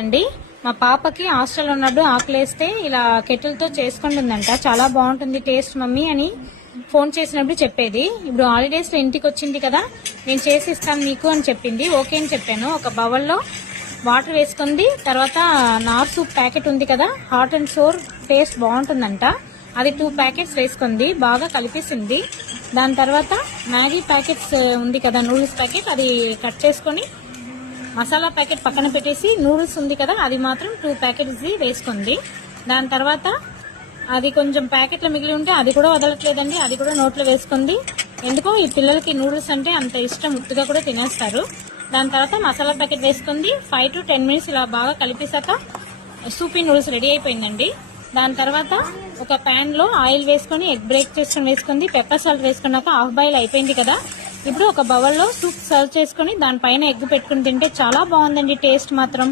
అండి మా పాపకి హాస్టల్ ఉన్నప్పుడు ఆకలేస్తే ఇలా కెటిల్తో చేసుకుంటుందంట. చాలా బాగుంటుంది టేస్ట్ మమ్మీ అని ఫోన్ చేసినప్పుడు చెప్పేది. ఇప్పుడు హాలిడేస్ లో ఇంటికి వచ్చింది కదా, నేను చేసి ఇస్తాను మీకు అని చెప్పింది. ఓకే అని చెప్పాను. ఒక బౌల్లో వాటర్ వేసుకుంది. తర్వాత నార్ సూప్ ప్యాకెట్ ఉంది కదా, హాట్ అండ్ సోర్ టేస్ట్ బాగుంటుందంట, అది 2 ప్యాకెట్స్ వేసుకుంది. బాగా కలిపేసింది. దాని తర్వాత మ్యాగీ ప్యాకెట్స్ ఉంది కదా, నూడిల్స్ ప్యాకెట్, అది కట్ చేసుకొని మసాలా ప్యాకెట్ పక్కన పెట్టేసి నూడిల్స్ ఉంది కదా, అది మాత్రం 2 ప్యాకెట్స్ వేసుకుంది. దాని తర్వాత అది కొంచెం ప్యాకెట్లో మిగిలి ఉంటే అది కూడా వదలట్లేదండి, అది కూడా నోట్లో వేసుకుంది. ఎందుకో ఈ పిల్లలకి నూడిల్స్ అంటే అంత ఇష్టం, ఉత్తుగా కూడా తినేస్తారు. దాని తర్వాత మసాలా ప్యాకెట్ వేసుకుంది. 5 to 10 minutes ఇలా బాగా కలిపేశాక సూపీ నూడిల్స్ రెడీ అయిపోయిందండి. దాని తర్వాత ఒక ప్యాన్ లో ఆయిల్ వేసుకొని ఎగ్ బ్రేక్ చేసుకొని వేసుకుంది. పెప్పర్ సాల్ట్ వేసుకున్నాక హాఫ్ బాయిల్ అయిపోయింది కదా, ఇప్పుడు ఒక బౌల్లో సూప్ సర్వ్ చేసుకుని దానిపైన ఎగ్ పెట్టుకుని తింటే చాలా బాగుందండి టేస్ట్ మాత్రం.